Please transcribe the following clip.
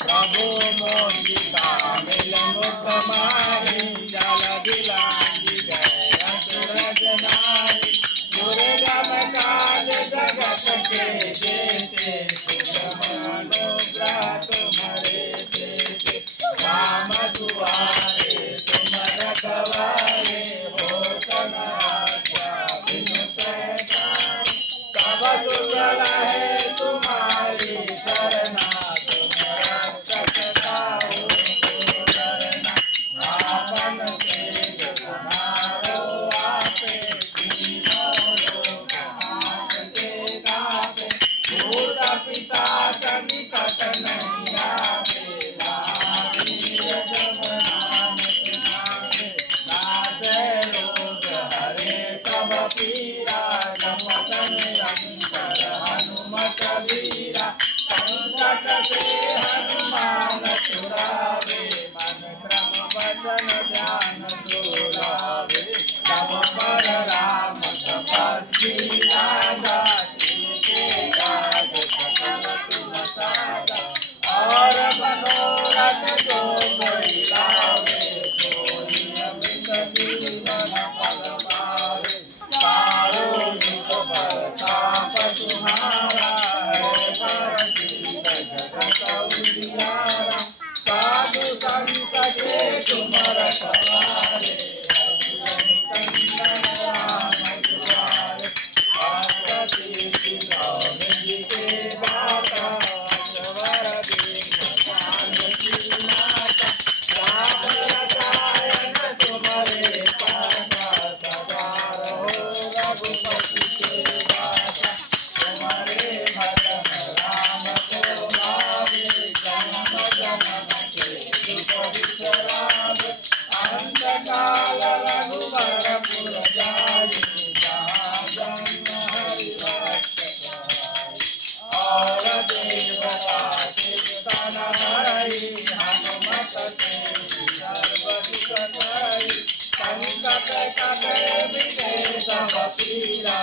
प्रभु मोदिता मिल मुख मारी जल दिलांगी गए सूरज नारी दुर्गम काज जगत के जेते सुगम अनुग्रह तुम्हारे देते राम दुआरे तुम रखवारे हो तन आज्ञा बिनु पैतारे सब सुगल है तुम्हारी शरणा तुम रक्षक काहू को डरना आपन तेज तुम्हारो आपे तीनों लोक हांकते कापे भूत पिशाच निकट नहीं आवे महावीर जब नाम तुम्हारे नासे रोग हरे सब पीरा जपत निरंतर हनुमत वीरा संकट से हनुमान छुड़ावे मन क्रम वचन ध्यान दोहरावे तब पर राम तपस्वी राजा तिनके काज सकल तुम साजा और मनोरथ जो कोई लावे सोई अमित जीवन फल पावे चारों जुग परताप तुम्हारा है परसिद्ध जगत उजियारा साधु संत के तुम रखवारे रघुनंदन राम दुआरे भगवती सिंह निधि के दाता वर दीन जानकी माता राम रसायन तुम्हारे पासा सदा रहो रघुपति के दासा तुम्हारे भजन राम को भावे जन्म जन्म के दुख बिसरावे अंत काल रघुवरपुर जाई जहाँ जन्म हरि भक्त कहाई और देवता कीर्तन हरि हनुमत से सर्व दुख हरि संकट कटे विषय सब पीरा